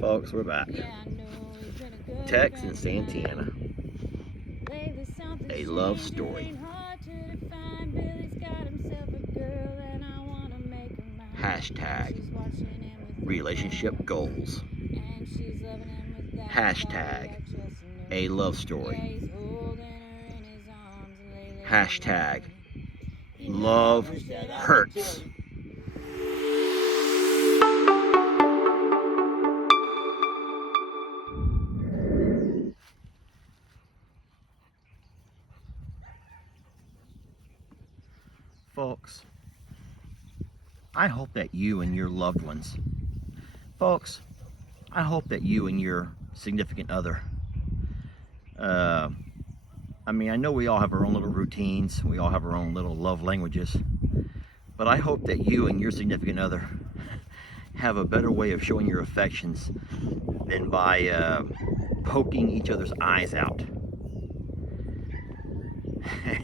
Folks, we're back. Tex and Santianna, a love story. Hashtag relationship goals. Hashtag a love story. Hashtag love hurts. Folks, I hope that you and your loved ones, folks, I hope that you and your significant other, I know we all have our own little routines, we all have our own little love languages, but I hope that you and your significant other have a better way of showing your affections than by poking each other's eyes out.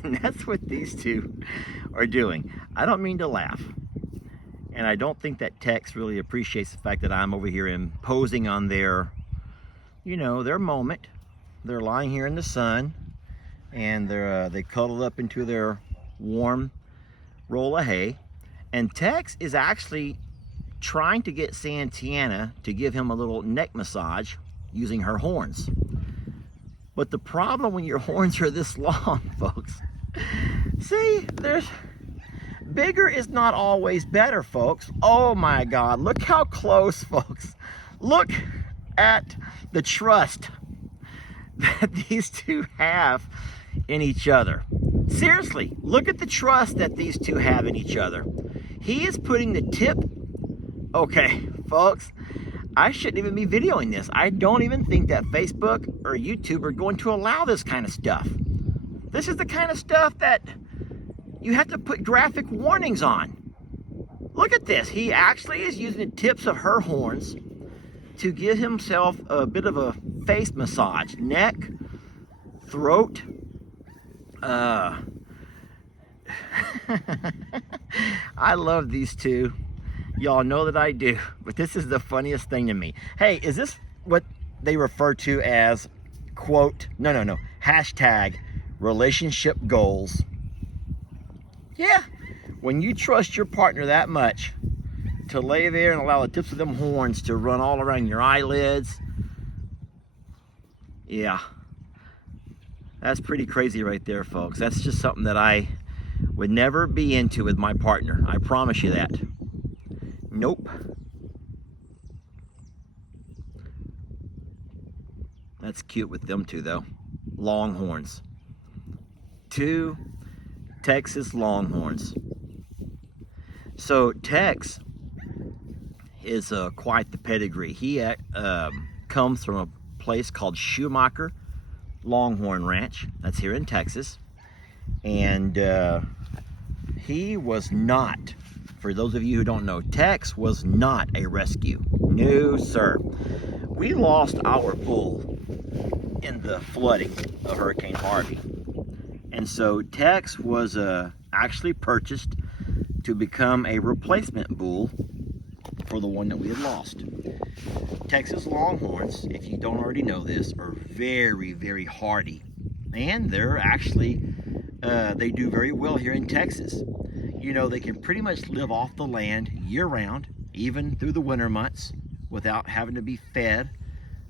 And that's what these two are doing. I don't mean to laugh. And I don't think that Tex really appreciates the fact that I'm over here imposing on their, their moment. They're lying here in the sun and they cuddled up into their warm roll of hay. And Tex is actually trying to get Santianna to give him a little neck massage using her horns. But the problem when your horns are this long, folks, see, bigger is not always better, folks. Oh my God, look how close, folks. Look at the trust that these two have in each other. Seriously, look at the trust that these two have in each other. He is putting the tip, okay, folks, I shouldn't even be videoing this. I don't even think that Facebook or YouTube are going to allow this kind of stuff. This is the kind of stuff that you have to put graphic warnings on. Look at this. He actually is using the tips of her horns to give himself a bit of a face massage. Neck, throat. I love these two. Y'all know that I do, but this is the funniest thing to me. Hey, is this what they refer to as, quote, no, hashtag relationship goals? Yeah, when you trust your partner that much to lay there and allow the tips of them horns to run all around your eyelids, yeah, that's pretty crazy right there, folks. That's just something that I would never be into with my partner. I promise you that. Nope. That's cute with them two, though. Longhorns. Two Texas Longhorns. So Tex is quite the pedigree. He comes from a place called Schumacher Longhorn Ranch. That's here in Texas. And he was not, for those of you who don't know, Tex was not a rescue. No, sir. We lost our bull in the flooding of Hurricane Harvey. And so Tex was actually purchased to become a replacement bull for the one that we had lost. Texas Longhorns, if you don't already know this, are very, very hardy. And they're actually, they do very well here in Texas. They can pretty much live off the land year-round, even through the winter months, without having to be fed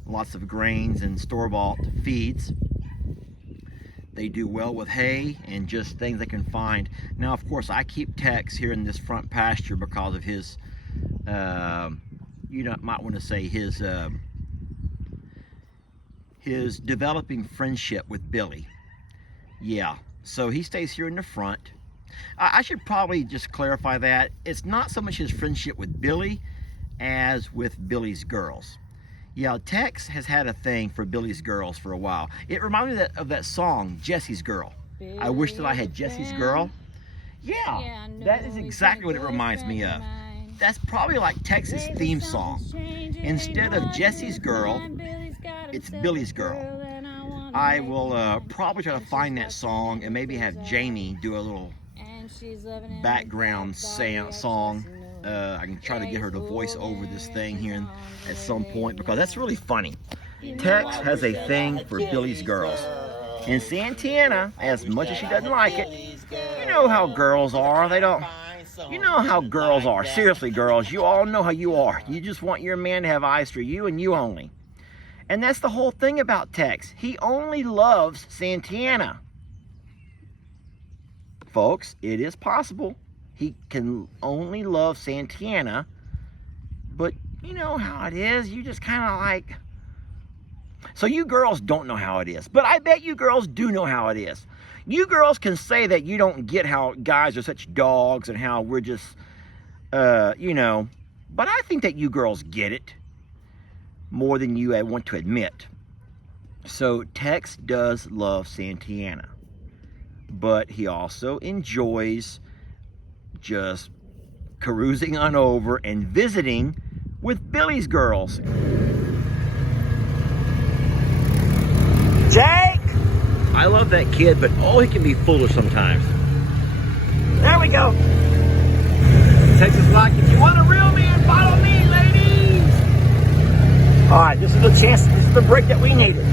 lots of grains and store-bought feeds. They do well with hay and just things they can find. Now, of course, I keep Tex here in this front pasture because of his, might want to say his developing friendship with Billy. Yeah, so he stays here in the front. I should probably just clarify that. It's not so much his friendship with Billy as with Billy's girls. Yeah, Tex has had a thing for Billy's girls for a while. It reminded me of that song, Jesse's Girl. I wish that I had Jesse's Girl. Yeah, that is exactly what it reminds me of. That's probably like Tex's theme song. Instead of Jesse's Girl, it's Billy's Girl. I will probably try to find that song and maybe have Jamie do a little background song I can try to get her to voice over this thing here at some point, because that's really funny. Tex has a thing for Billy's girls. And Santianna, as much as she doesn't like it, you know how girls are. You know how girls are. Seriously, girls, you all know how you are. You just want your man to have eyes for you and you only. And that's the whole thing about Tex. He only loves Santianna. Folks, it is possible he can only love Santianna, but you know how it is. You just kind of like... So you girls don't know how it is, but I bet you girls do know how it is. You girls can say that you don't get how guys are such dogs and how we're just, you know, but I think that you girls get it more than you want to admit. So Tex does love Santianna, but he also enjoys just carousing on over and visiting with Billy's girls. Jake! I love that kid, but oh, he can be foolish sometimes. There we go. Tex is like, if you want a real man, follow me, ladies. All right, this is the chance. This is the break that we needed.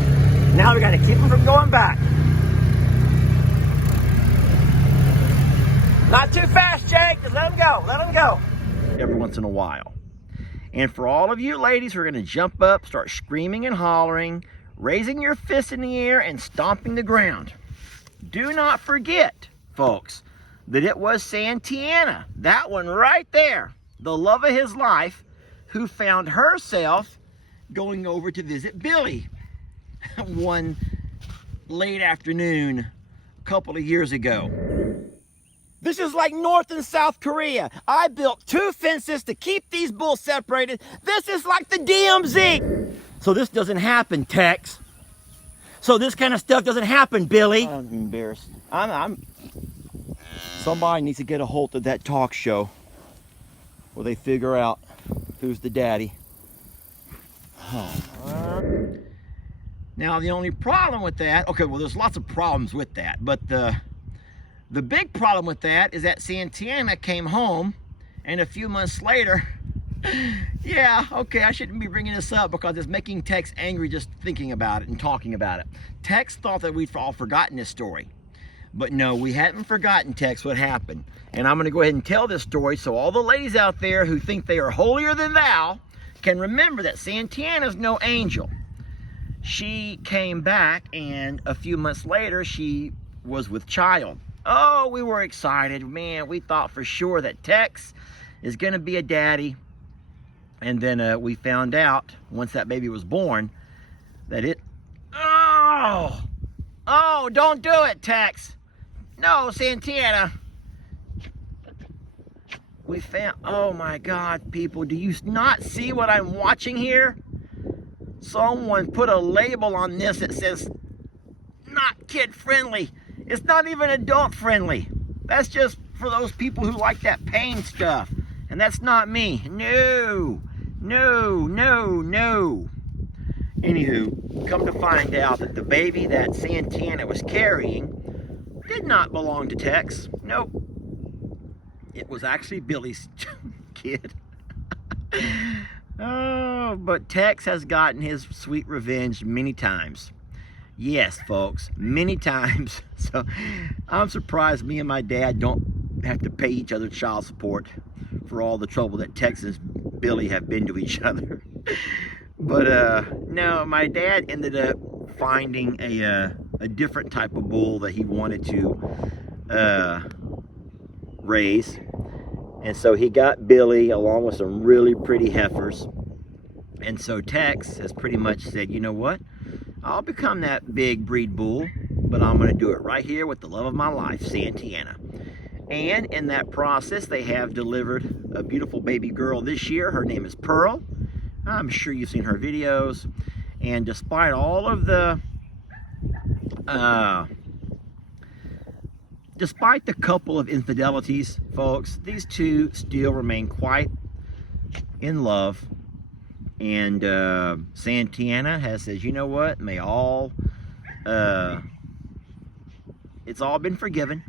Now we got to keep him from going back. Not too fast, Jake. Just let him go. Let him go. Every once in a while. And for all of you ladies who are going to jump up, start screaming and hollering, raising your fist in the air and stomping the ground, do not forget, folks, that it was Santianna, that one right there, the love of his life, who found herself going over to visit Billy one late afternoon a couple of years ago. This is like North and South Korea. I built 2 fences to keep these bulls separated. This is like the DMZ. So this doesn't happen, Tex. So this kind of stuff doesn't happen, Billy. I'm embarrassed. Somebody needs to get a hold of that talk show where they figure out who's the daddy. Now the only problem with that, okay, well there's lots of problems with that, but the big problem with that is that Santianna came home, and a few months later, yeah, okay, I shouldn't be bringing this up because it's making Tex angry just thinking about it and talking about it. Tex thought that we'd all forgotten this story. But no, we hadn't forgotten, Tex, what happened. And I'm going to go ahead and tell this story so all the ladies out there who think they are holier than thou can remember that Santianna's no angel. She came back, and a few months later, she was with child. Oh, we were excited. Man, we thought for sure that Tex is going to be a daddy. And then we found out, once that baby was born, that it... Oh, don't do it, Tex. No, Santianna. We found... Oh, my God, people. Do you not see what I'm watching here? Someone put a label on this that says, not kid-friendly. It's not even adult-friendly. That's just for those people who like that pain stuff. And that's not me. No. Anywho, come to find out that the baby that Santianna was carrying did not belong to Tex. Nope. It was actually Billy's kid. Oh, but Tex has gotten his sweet revenge many times. Yes, folks, many times. So I'm surprised me and my dad don't have to pay each other child support for all the trouble that Tex and Billy have been to each other. But no, my dad ended up finding a different type of bull that he wanted to raise. And so he got Billy along with some really pretty heifers. And so Tex has pretty much said, you know what? I'll become that big breed bull, but I'm going to do it right here with the love of my life, Santianna. And in that process, they have delivered a beautiful baby girl this year. Her name is Pearl. I'm sure you've seen her videos. And despite all of the, despite the couple of infidelities, folks, these two still remain quite in love. And Santianna has said, you know what? May all, it's all been forgiven.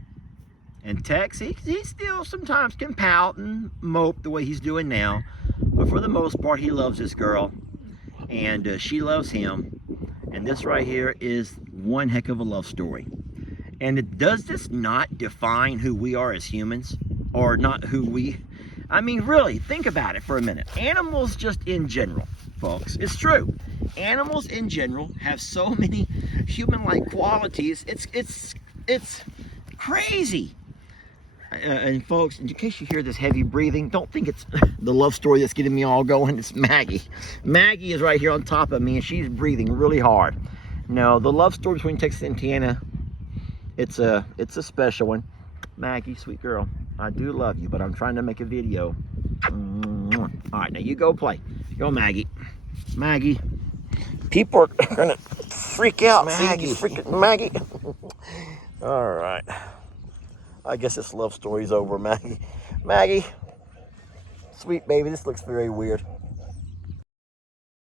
And Tex, he still sometimes can pout and mope the way he's doing now. But for the most part, he loves this girl. And she loves him. And this right here is one heck of a love story. And does this not define who we are as humans? Or not who we... I mean, really, think about it for a minute. Animals just in general, folks. It's true. Animals in general have so many human-like qualities. It's crazy. And folks, in case you hear this heavy breathing, don't think it's the love story that's getting me all going. It's Maggie. Maggie is right here on top of me, and she's breathing really hard. No, the love story between Tex and Santianna, it's a special one. Maggie, sweet girl, I do love you, but I'm trying to make a video. All right, now you go play. Go, Maggie. Maggie. People are gonna freak out. Maggie. Maggie. All right. I guess this love story's over, Maggie. Maggie, sweet baby, this looks very weird.